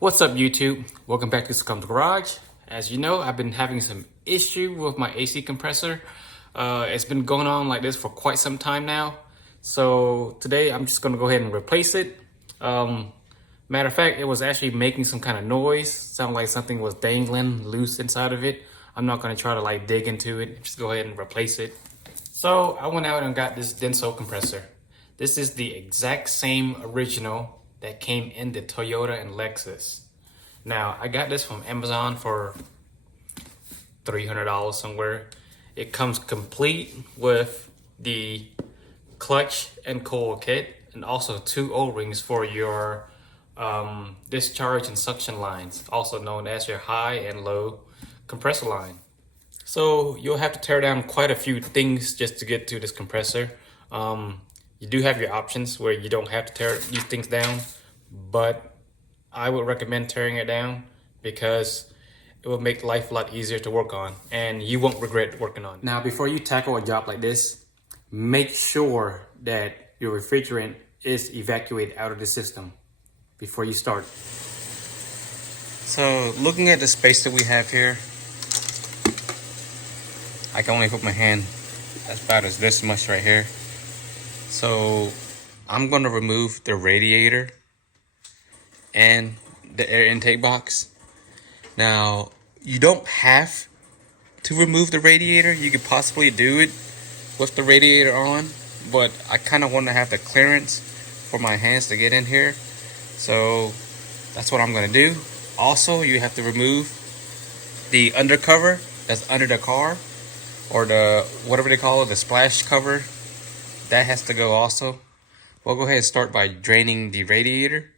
What's up, YouTube? Welcome back to Succumb to Garage. As you know, I've been having some issue with my AC compressor. It's been going on like this for quite some time now. So today I'm just gonna go ahead and replace it. Matter of fact, it was actually making some kind of noise. Sounded like something was dangling loose inside of it. I'm not gonna try to like dig into it. Just go ahead and replace it. So I went out and got this Denso compressor. This is the exact same original that came in the Toyota and Lexus. Now, I got this from Amazon for $300 somewhere. It comes complete with the clutch and coil kit, and also 2 O-rings for your discharge and suction lines, also known as your high and low compressor line. So you'll have to tear down quite a few things just to get to this compressor. You do have your options where you don't have to tear these things down, but I would recommend tearing it down because it will make life a lot easier to work on and you won't regret working on it. Now, before you tackle a job like this, make sure that your refrigerant is evacuated out of the system before you start. So looking at the space that we have here, I can only put my hand as about as this much right here. So I'm going to remove the radiator and the air intake box. Now, you don't have to remove the radiator. You could possibly do it with the radiator on, but I kind of want to have the clearance for my hands to get in here. So that's what I'm going to do. Also, you have to remove the undercover that's under the car, or the whatever they call it, the splash cover. That has to go also. We'll go ahead and start by draining the radiator.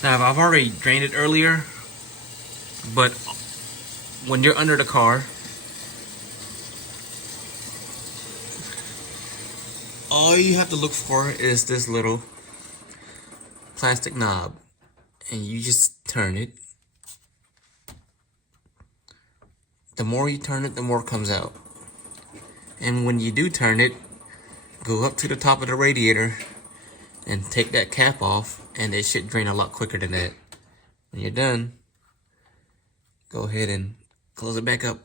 Now, I've already drained it earlier, but when you're under the car, all you have to look for is this little plastic knob, and you just turn it. The more you turn it, the more comes out. And when you do turn it, go up to the top of the radiator and take that cap off, and it should drain a lot quicker than that. When you're done, go ahead and close it back up.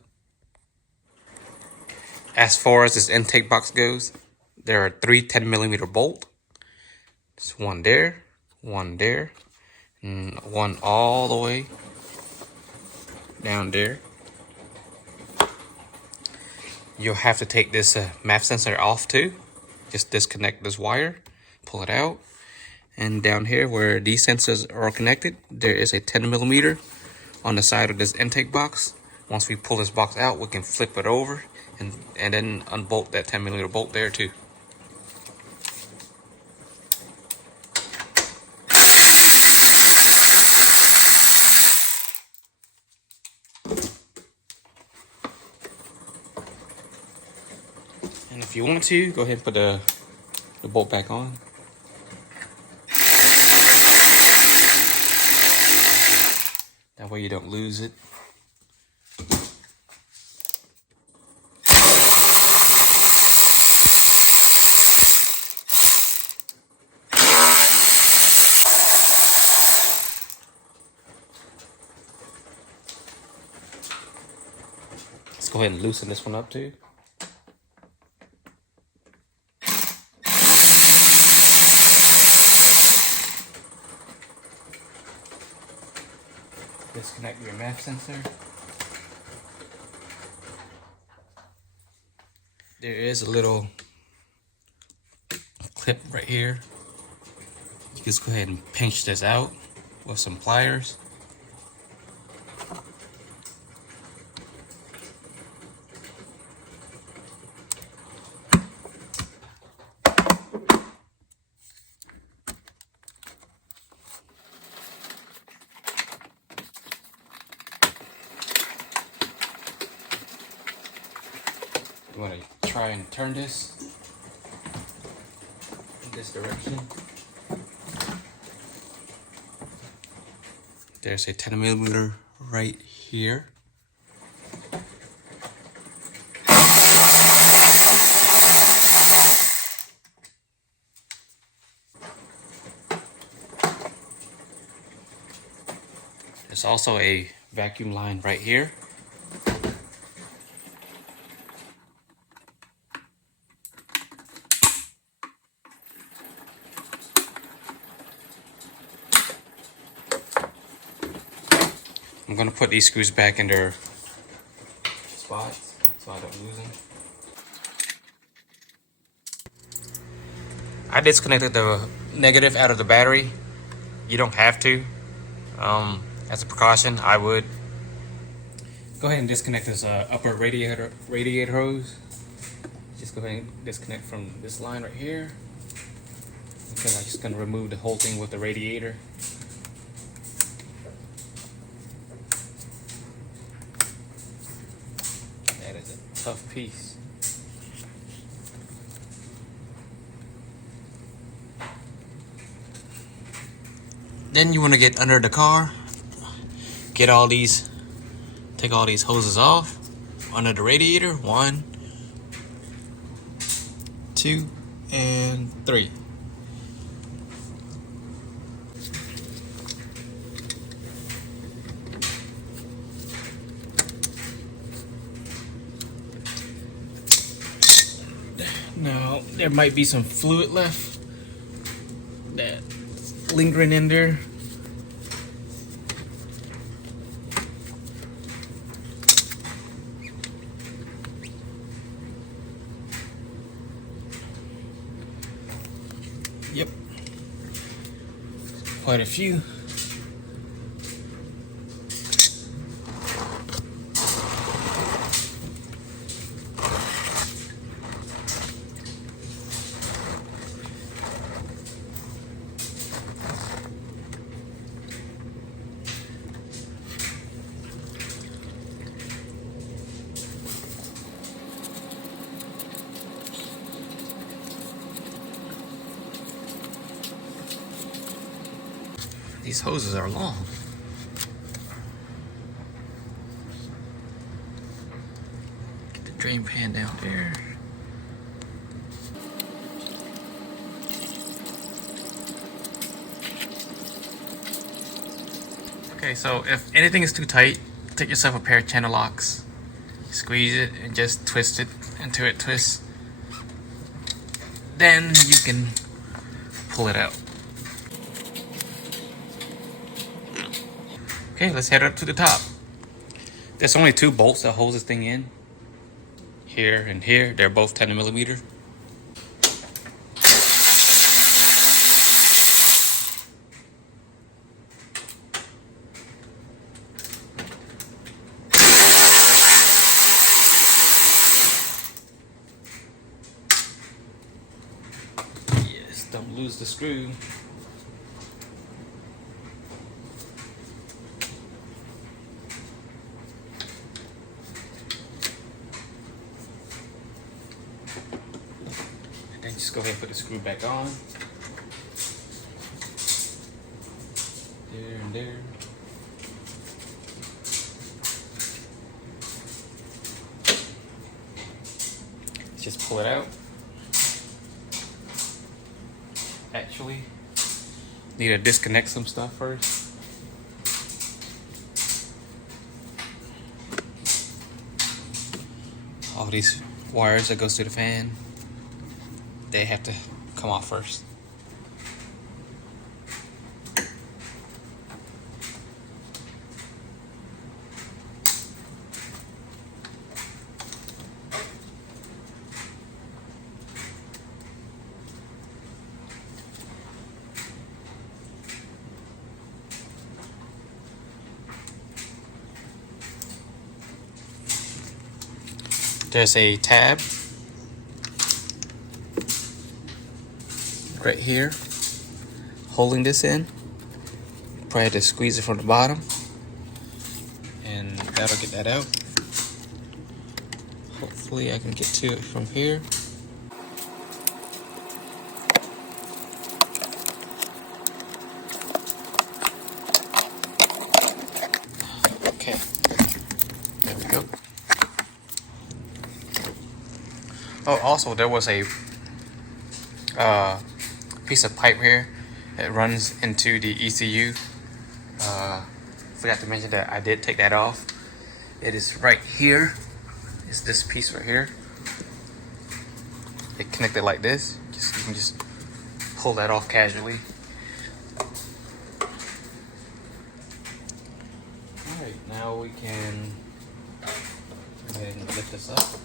As far as this intake box goes, there are 3 10mm bolt. There's one there, and one all the way down there. You'll have to take this MAP sensor off too. Just disconnect this wire, pull it out, and down here where these sensors are connected, there is a 10mm on the side of this intake box. Once we pull this box out, we can flip it over and then unbolt that 10mm bolt there too. And if you want to, go ahead and put the bolt back on. That way you don't lose it. Let's go ahead and loosen this one up too. Disconnect your MAP sensor. There is a little clip right here. You just go ahead and pinch this out with some pliers. You want to try and turn this in this direction. There's a 10mm right here. There's also a vacuum line right here. I'm gonna put these screws back in their spots so I don't lose them. I disconnected the negative out of the battery. You don't have to. As a precaution, I would. Go ahead and disconnect this upper radiator hose. Just go ahead and disconnect from this line right here. Because I'm just gonna remove the whole thing with the radiator. That is a tough piece. Then you want to get under the car, get all these, take all these hoses off under the radiator. 1, 2, and 3. Now there might be some fluid left that's lingering in there. Yep, quite a few. These hoses are long. Get the drain pan down there. Okay, so if anything is too tight, take yourself a pair of channel locks, squeeze it, and just twist it until it twists. Then you can pull it out. Okay, let's head up to the top. There's only 2 bolts that hold this thing in. Here and here. They're both 10mm. Yes, don't lose the screw. And just go ahead and put the screw back on. There and there. Just pull it out. Actually, need to disconnect some stuff first. All these wires that goes to the fan, they have to come off first. There's a tab right here holding this in. Probably have to squeeze it from the bottom, and that'll get that out. Hopefully I can get to it from here. Okay, there we go. Oh, also there was a piece of pipe here that runs into the ECU Forgot to mention that I did take that off. It is right here. It's this piece right here. It connected like this. You can just pull that off casually. Alright, now we can go ahead and lift this up.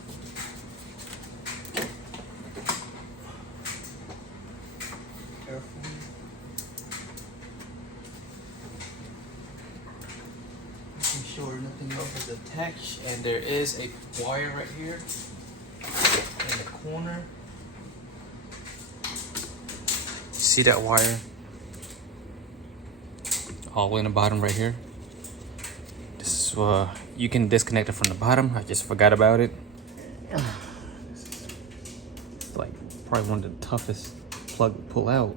Careful. Making sure nothing else is attached. And there is a wire right here in the corner. See that wire? All the way in the bottom right here. This is you can disconnect it from the bottom. I just forgot about it. It's like probably one of the toughest plug to pull out.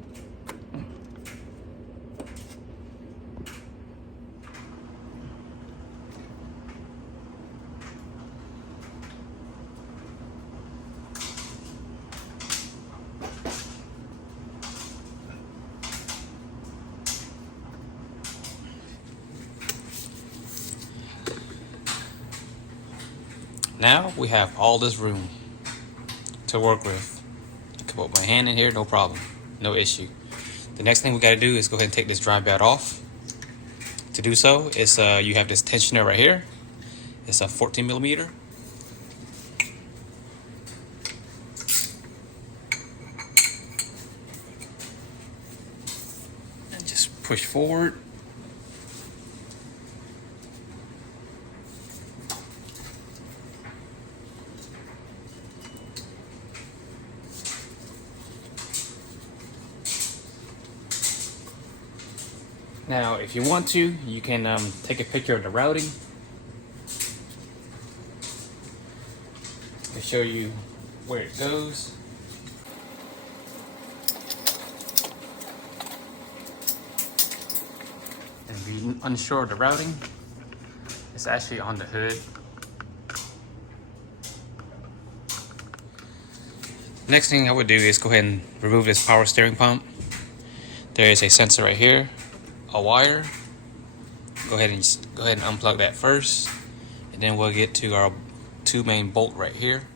Now we have all this room to work with. I can put my hand in here, no problem, no issue. The next thing we got to do is go ahead and take this dry bed off. To do so, it's you have this tensioner right here. It's a 14 millimeter. And just push forward. Now, if you want to, you can take a picture of the routing to show you where it goes. And if you're unsure of the routing, it's actually on the hood. Next thing I would do is go ahead and remove this power steering pump. There is a sensor right here. A wire. Go ahead and unplug that first, and then we'll get to our two main bolt right here.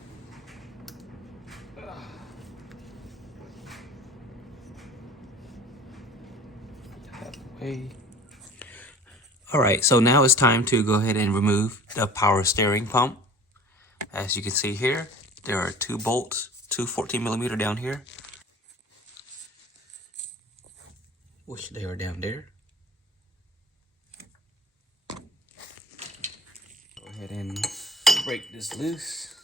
Alright, so now it's time to go ahead and remove the power steering pump. As you can see here, there are two bolts, two 14 millimeter down here, which they are down there. Go ahead and break this loose.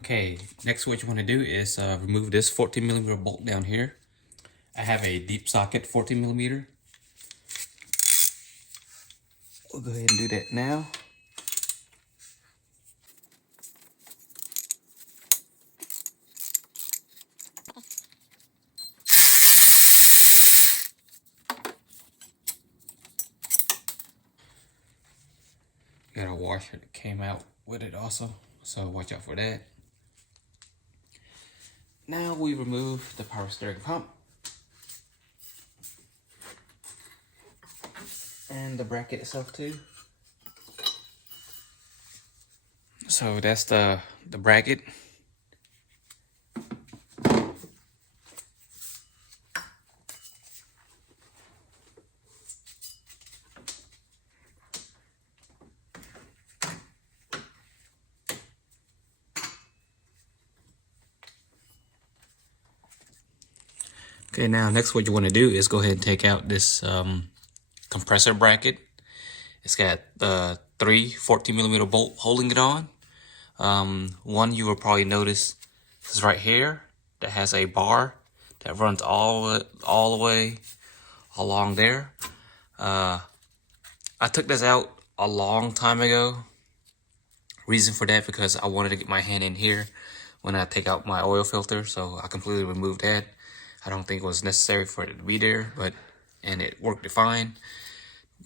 Okay, next what you want to do is remove this 14 millimeter bolt down here. I have a deep socket 14 millimeter. We'll go ahead and do that now. Got a washer that came out with it also, so watch out for that. Now we remove the power steering pump and the bracket itself too. So that's the bracket. Okay, now next what you want to do is go ahead and take out this compressor bracket. It's got three 14 millimeter bolt holding it on. One you will probably notice is right here that has a bar that runs all the way along there. I took this out a long time ago. Reason for that, because I wanted to get my hand in here when I take out my oil filter, so I completely removed that. I don't think it was necessary for it to be there, and it worked fine.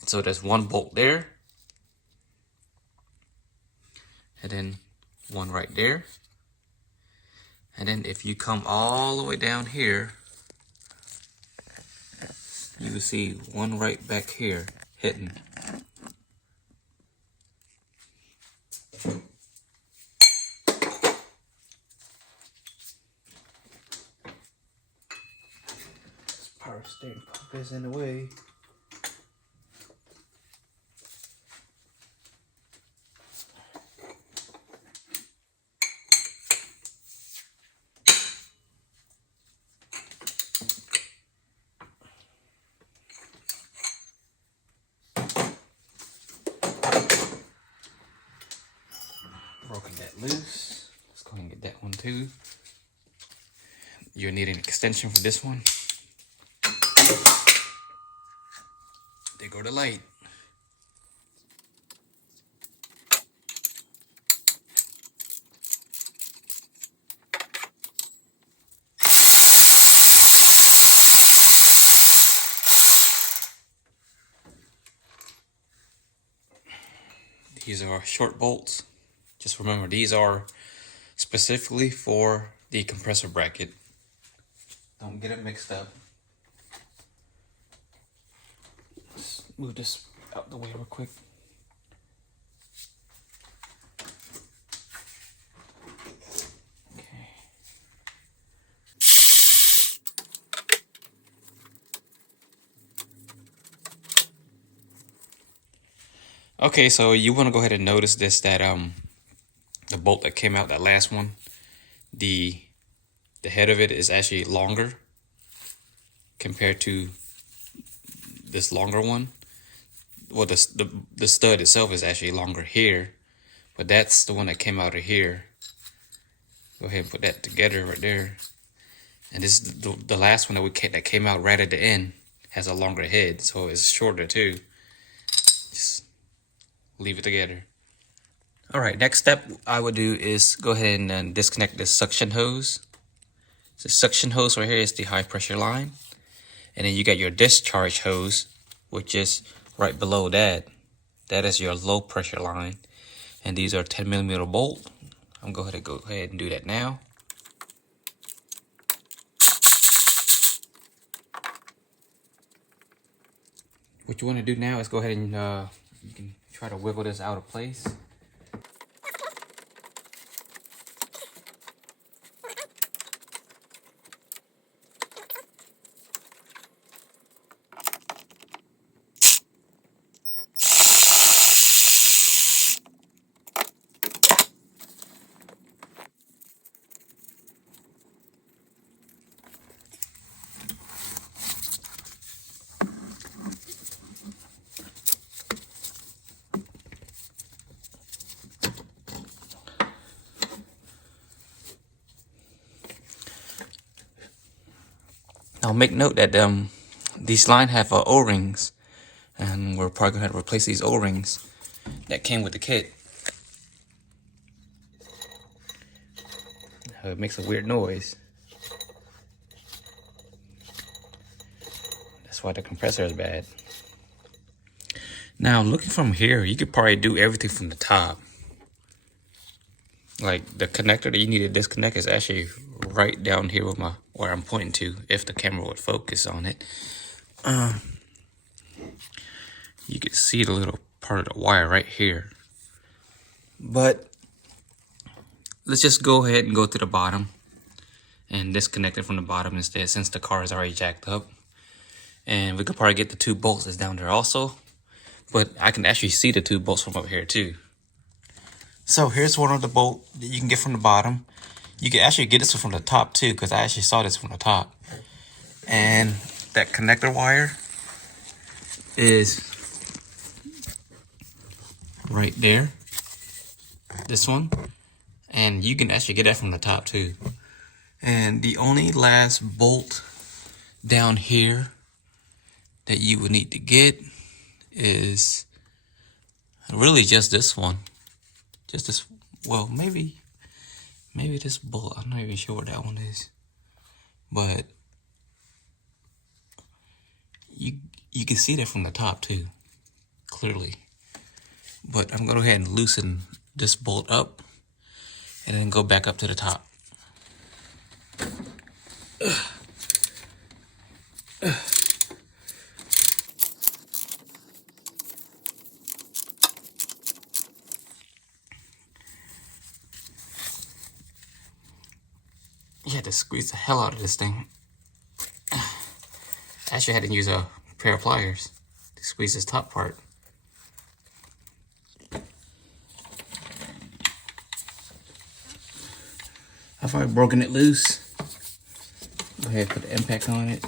So there's one bolt there, and then one right there. And then if you come all the way down here, you will see one right back here hidden. This power steering pump is in the way. Broken that loose. Let's go ahead and get that one too. You'll need an extension for this one. There go the light. These are short bolts. Just remember, these are specifically for the compressor bracket. Don't get it mixed up. Let's move this out the way real quick. Okay. Okay, so you want to go ahead and notice this, that the bolt that came out, that last one, the head of it is actually longer compared to this longer one. Well, the stud itself is actually longer here, but that's the one that came out of here. Go ahead and put that together right there. And this is the last one that came out right at the end, has a longer head, so it's shorter too. Just leave it together. All right, next step I would do is go ahead and disconnect this suction hose. The suction hose right here is the high pressure line. And then you got your discharge hose, which is right below that. That is your low pressure line. And these are 10mm bolt. I'm going to go ahead and do that now. What you want to do now is go ahead and you can try to wiggle this out of place. Now make note that these lines have O-rings, and we're probably gonna have to replace these O-rings that came with the kit. It makes a weird noise. That's why the compressor is bad. Now looking from here, you could probably do everything from the top. Like the connector that you need to disconnect is actually right down here with where I'm pointing to, if the camera would focus on it. You can see the little part of the wire right here. But let's just go ahead and go to the bottom and disconnect it from the bottom instead, since the car is already jacked up. And we could probably get the 2 bolts that's down there also. But I can actually see the 2 bolts from up here too. So here's one of the bolt that you can get from the bottom. You can actually get this from the top too, because I actually saw this from the top. And that connector wire is right there. This one. And you can actually get that from the top too. And the only last bolt down here that you would need to get is really just this one. Just this, well, maybe this bolt. I'm not even sure what that one is. But you can see that from the top too, clearly. But I'm gonna go ahead and loosen this bolt up and then go back up to the top. You had to squeeze the hell out of this thing. Actually, I had to use a pair of pliers to squeeze this top part. I've already broken it loose. Go ahead and put the impact on it.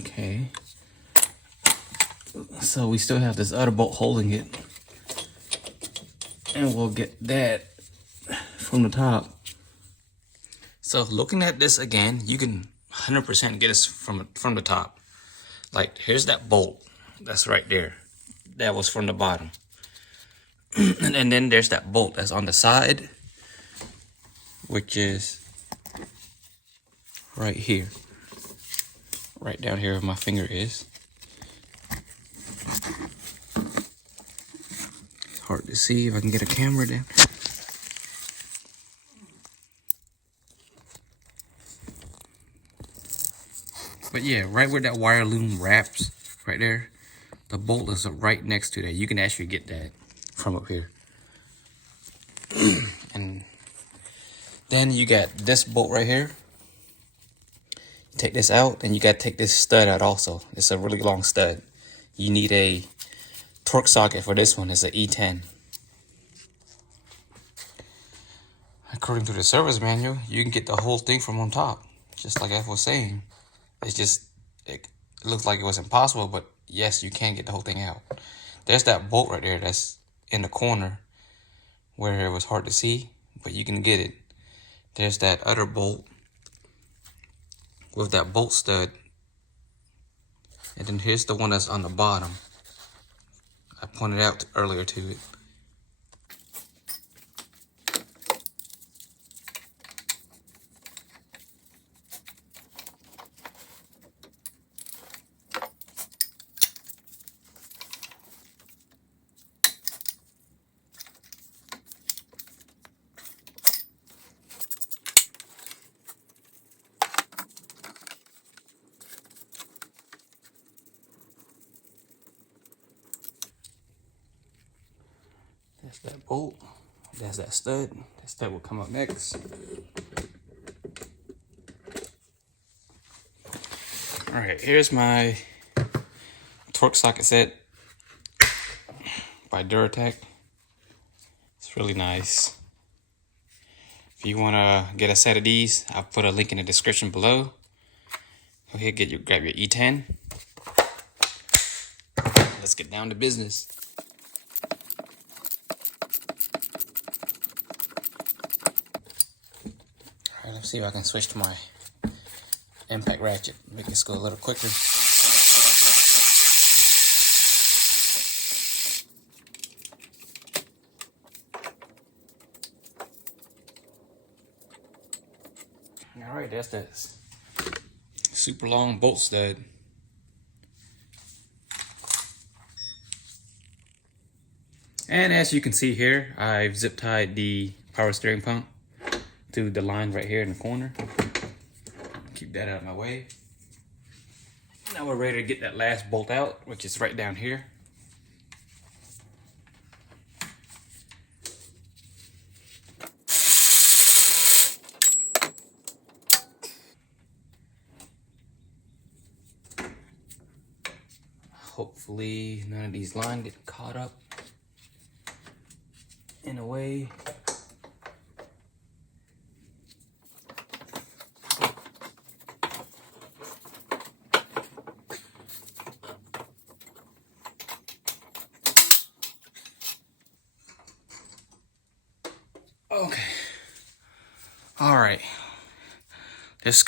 Okay. So we still have this other bolt holding it. And we'll get that from the top. So looking at this again, you can 100% get this from the top. Like, here's that bolt that's right there. That was from the bottom. And then there's that bolt that's on the side, which is right here. Right down here where my finger is. It's hard to see if I can get a camera down. But yeah, right where that wire loom wraps, right there, the bolt is right next to that. You can actually get that from up here. And then you got this bolt right here. Take this out, and you got to take this stud out also. It's a really long stud. You need a Torx socket for this one. It's an E10. According to the service manual, you can get the whole thing from on top, just like I was saying. It's just, it looks like it was impossible, but yes, you can get the whole thing out. There's that bolt right there that's in the corner where it was hard to see, but you can get it. There's that other bolt with that bolt stud. And then here's the one that's on the bottom. I pointed out earlier to it. That's that bolt. That's that stud. That stud will come up next. All right, here's my Torx Socket Set by Duratec. It's really nice. If you want to get a set of these, I'll put a link in the description below. Go ahead, grab your E10. Let's get down to business. All right, let's see if I can switch to my impact ratchet. Make this go a little quicker. All right, that's that super long bolt stud. And as you can see here, I've zip tied the power steering pump to the line right here in the corner. Keep that out of my way. Now we're ready to get that last bolt out, which is right down here. Hopefully none of these lines get caught up in a way. Okay. All right. Let's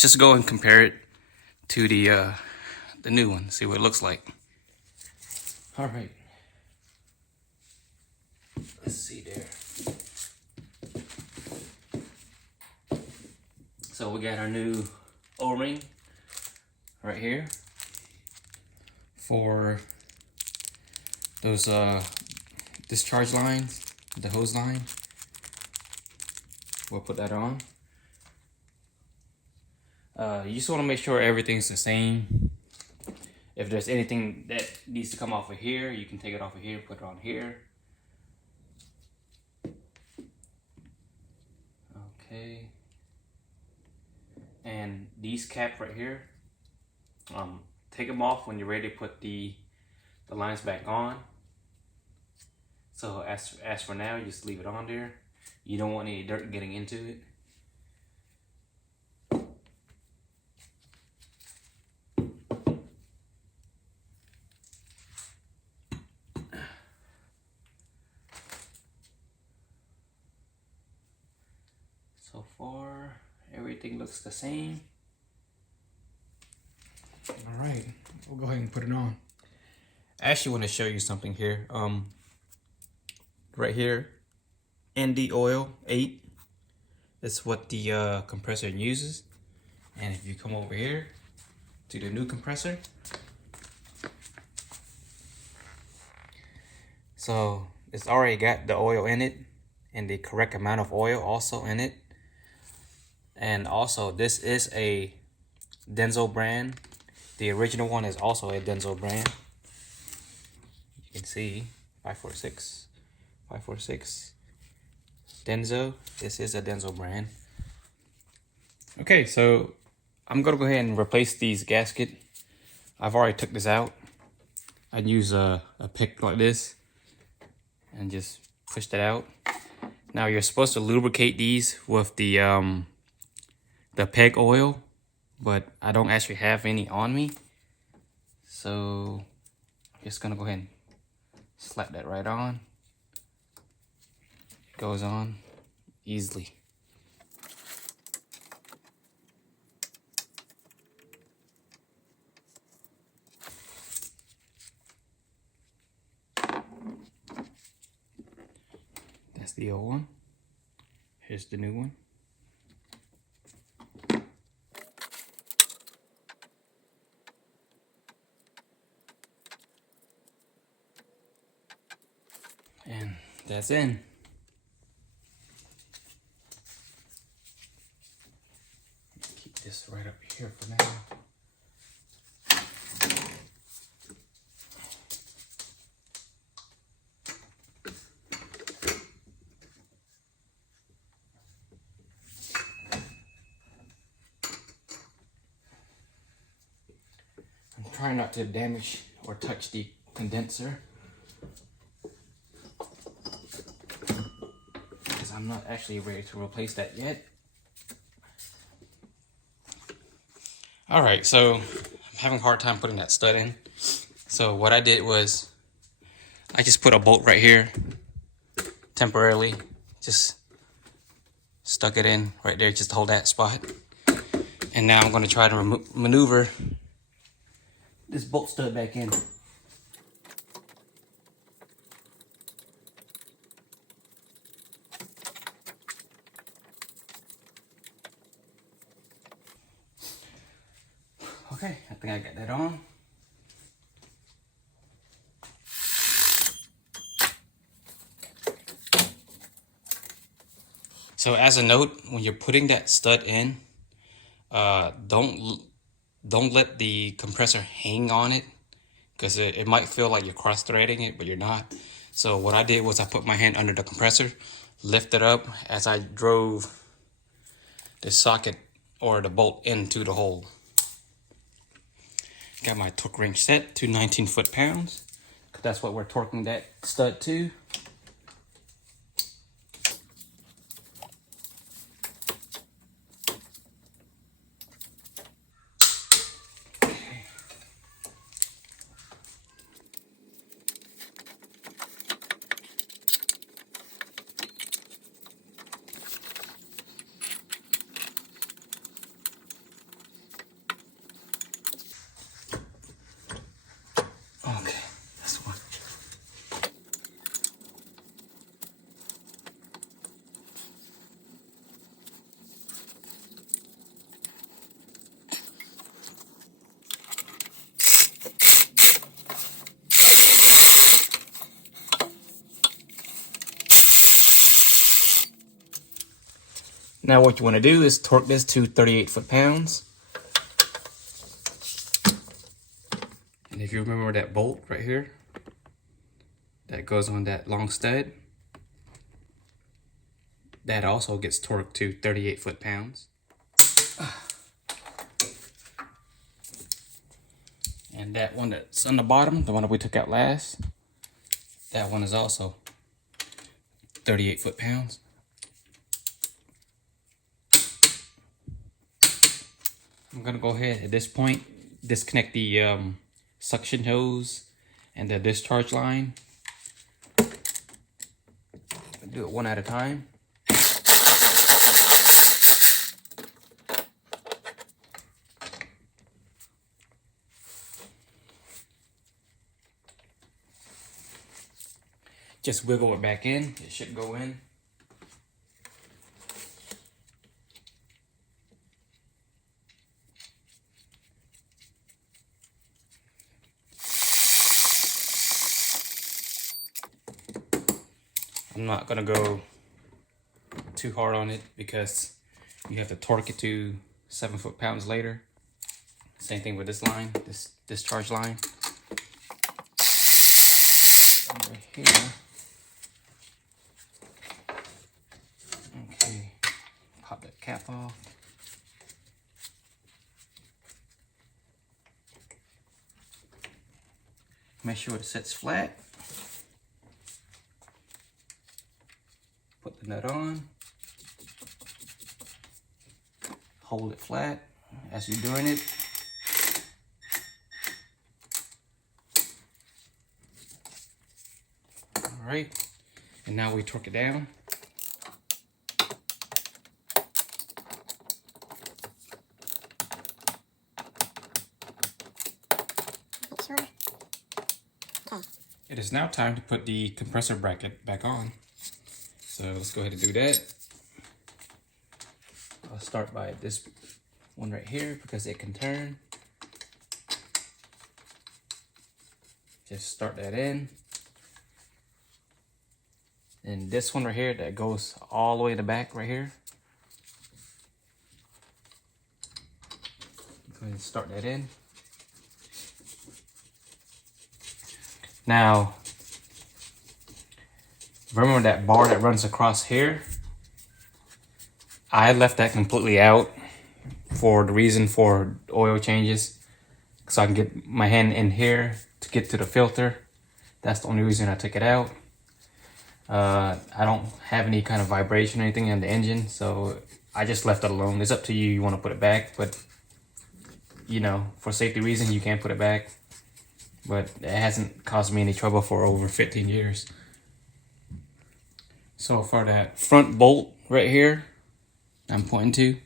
just go and compare it to the new one. See what it looks like. All right. Let's see there. So we got our new O-ring right here for those discharge lines, the hose line. We'll put that on. You just want to make sure everything's the same. If there's anything that needs to come off of here, you can take it off of here, put it on here. Okay. And these caps right here, take them off when you're ready to put the lines back on. So as for now, you just leave it on there. You don't want any dirt getting into it. So far, everything looks the same. All right, we'll go ahead and put it on. I actually want to show you something here. Right here, ND oil 8 is what the compressor uses. And if you come over here to the new compressor, so it's already got the oil in it and the correct amount of oil also in it. And also this is a Denso brand. The original one is also a Denso brand. You can see 546 Denso. This is a Denso brand. Okay, so I'm gonna go ahead and replace these gasket. I've already took this out. I'd use a pick like this and just push that out. Now you're supposed to lubricate these with the peg oil, but I don't actually have any on me. So I'm just gonna go ahead and slap that right on. It goes on easily. That's the old one. Here's the new one. And that's in. Keep this right up here for now. I'm trying not to damage or touch the condenser, because I'm not actually ready to replace that yet. Alright, so I'm having a hard time putting that stud in. So what I did was I just put a bolt right here temporarily. Just stuck it in right there just to hold that spot. And now I'm going to try to maneuver this bolt stud back in. Okay, I think I got that on. So as a note, when you're putting that stud in, don't let the compressor hang on it, because it might feel like you're cross-threading it, but you're not. So what I did was I put my hand under the compressor, lift it up as I drove the socket or the bolt into the hole. Got my torque wrench set to 19 foot-pounds. That's what we're torquing that stud to. Now what you want to do is torque this to 38 foot-pounds. And if you remember that bolt right here that goes on that long stud, that also gets torqued to 38 foot-pounds. And that one that's on the bottom, the one that we took out last, that one is also 38 foot-pounds. I'm gonna go ahead at this point, disconnect the suction hose and the discharge line. Do it one at a time. Just wiggle it back in, it should go in. I'm not gonna go too hard on it because you have to torque it to 7 foot-pounds later. Same thing with this line, this discharge line. Over here. Okay, pop that cap off. Make sure it sits flat. Put the nut on. Hold it flat as you're doing it. All right, and now we torque it down. It is now time to put the compressor bracket back on. So let's go ahead and do that. I'll start by this one right here because it can turn. Just start that in. And this one right here that goes all the way in the back right here. Go ahead and start that in. Now, remember that bar that runs across here? I left that completely out for the reason for oil changes. So I can get my hand in here to get to the filter. That's the only reason I took it out. I don't have any kind of vibration or anything in the engine, so I just left it alone. It's up to you, you want to put it back, but you know, for safety reasons, you can't put it back. But it hasn't caused me any trouble for over 15 years. So for that front bolt right here, I'm pointing to,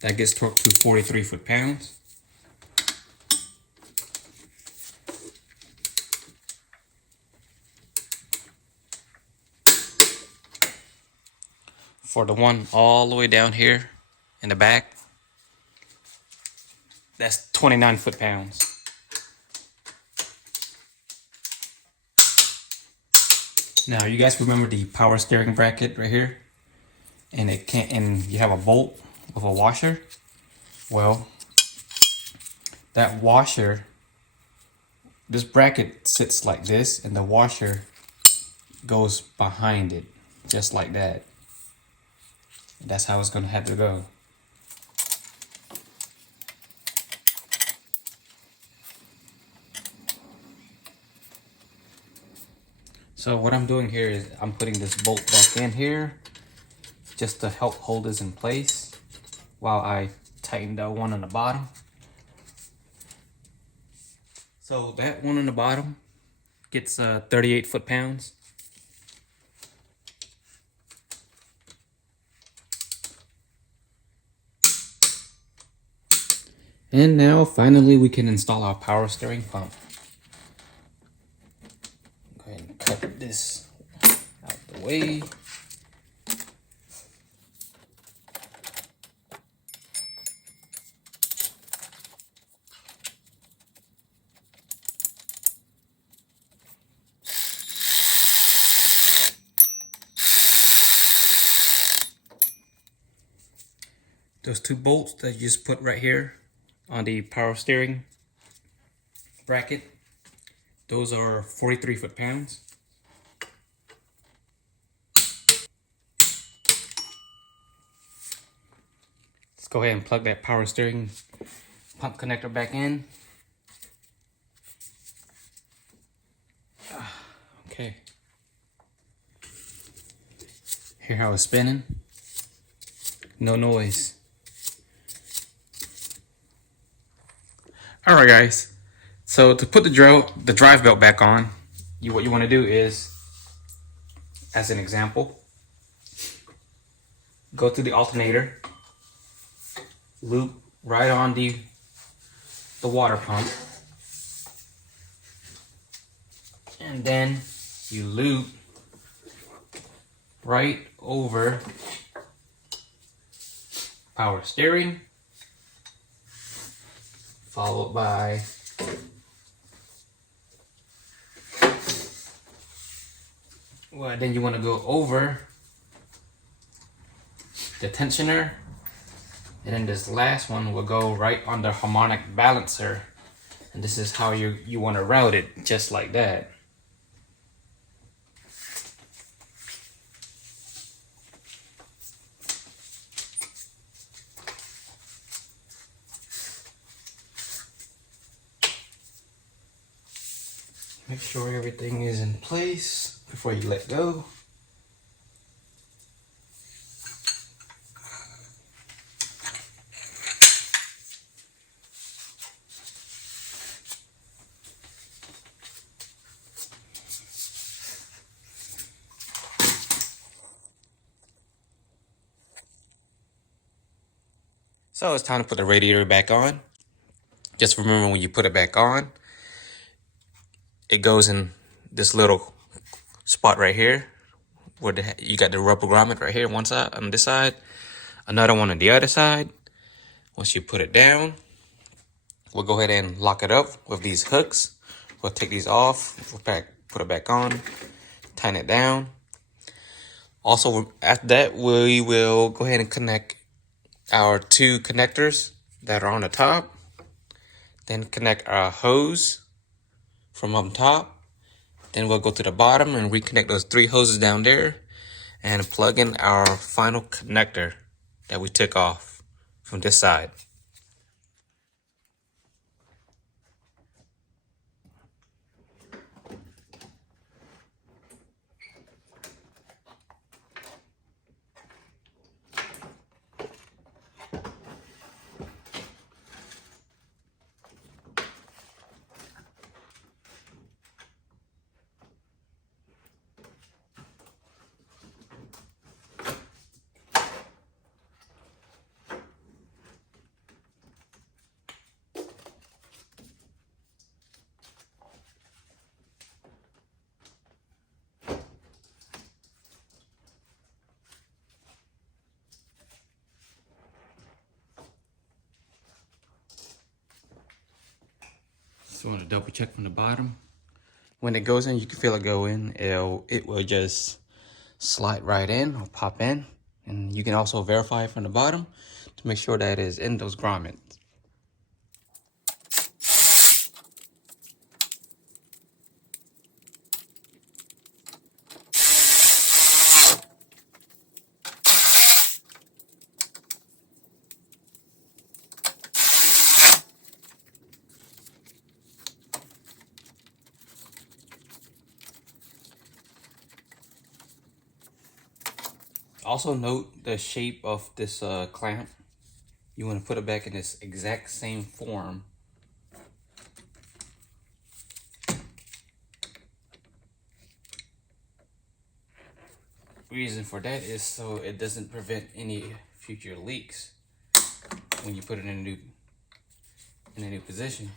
that gets torqued to 43 foot-pounds. For the one all the way down here in the back, that's 29 foot-pounds. Now you guys remember the power steering bracket right here? And it can't, and you have a bolt with a washer. Well, that washer, this bracket sits like this and the washer goes behind it, just like that. That's how it's gonna have to go. So what I'm doing here is I'm putting this bolt back in here just to help hold this in place while I tighten the one on the bottom. So that one on the bottom gets 38 foot-pounds. And now finally we can install our power steering pump. Go ahead and cut this out the way. those two bolts that you just put right here on the power steering bracket, those are 43 foot-pounds. Let's go ahead and plug that power steering pump connector back in. Okay. Hear how it's spinning? No noise. Alright guys, so to put the drive belt back on, what you want to do is, as an example, go to the alternator, loop right on the water pump, and then you loop right over power steering, followed by then you want to go over the tensioner, and then this last one will go right on the harmonic balancer, and this is how you want to route it, just like that. Make sure everything is in place before you let go. So it's time to put the radiator back on. Just remember, when you put it back on, it goes in this little spot right here where you got the rubber grommet right here, one side on this side, another one on the other side. Once you put it down, we'll go ahead and lock it up with these hooks. We'll take these off, put it back on, tighten it down. Also, after that, we will go ahead and connect our two connectors that are on the top. Then connect our hose from up top. Then we'll go to the bottom and reconnect those three hoses down there and plug in our final connector that we took off from this side. So want to double check from the bottom. When it goes in, you can feel it go in. It will just slide right in or pop in. And you can also verify from the bottom to make sure that it is in those grommets. Also note the shape of this clamp. You want to put it back in this exact same form. Reason for that is so it doesn't prevent any future leaks when you put it in a new position.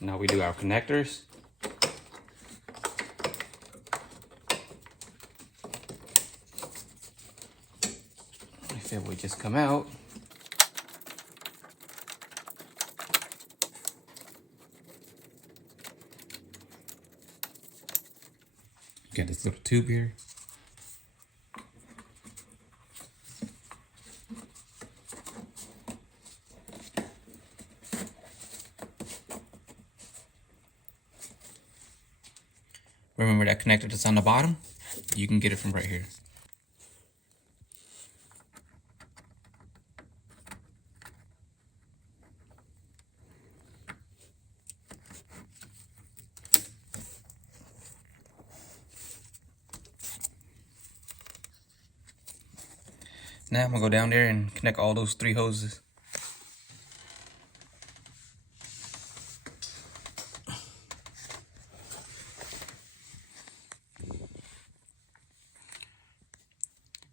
Now we do our connectors. If it would just come out. Got this little tube here. Remember that connector that's on the bottom? You can get it from right here. Now I'm gonna go down there and connect all those 3 hoses.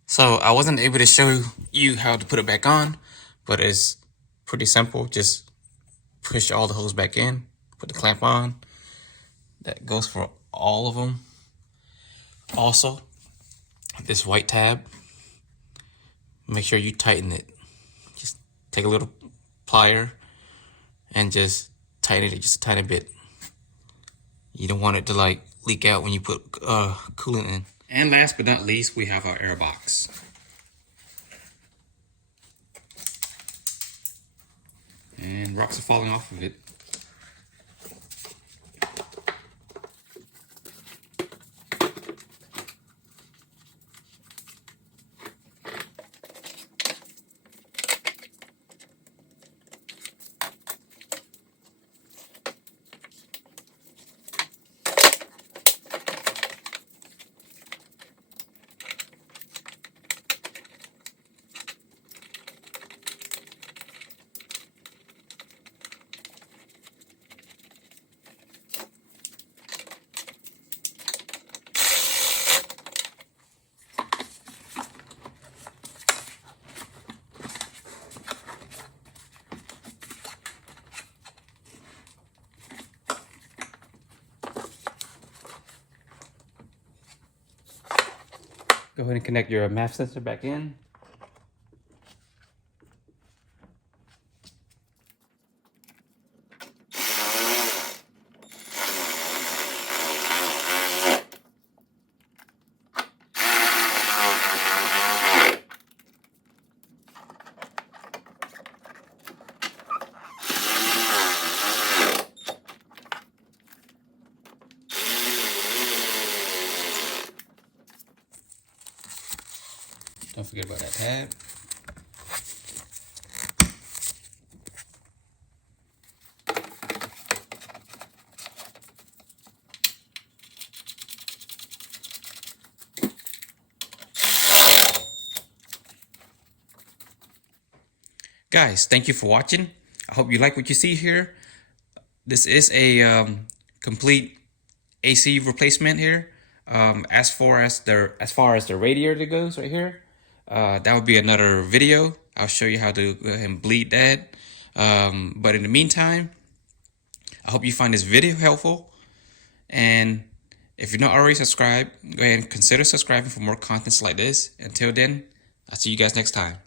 So I wasn't able to show you how to put it back on, but it's pretty simple. Just push all the hoses back in, put the clamp on. That goes for all of them. Also, this white tab, make sure you tighten it. Just take a little plier and just tighten it just a tiny bit. You don't want it to like leak out when you put coolant in. And last but not least, we have our air box. And rocks are falling off of it. Go ahead and connect your MAF sensor back in. Don't forget about that tab. Guys, thank you for watching. I hope you like what you see here. This is a complete AC replacement here. As far as the radiator goes right here, that would be another video. I'll show you how to go ahead and bleed that. But in the meantime, I hope you find this video helpful. And if you're not already subscribed, go ahead and consider subscribing for more contents like this. Until then, I'll see you guys next time.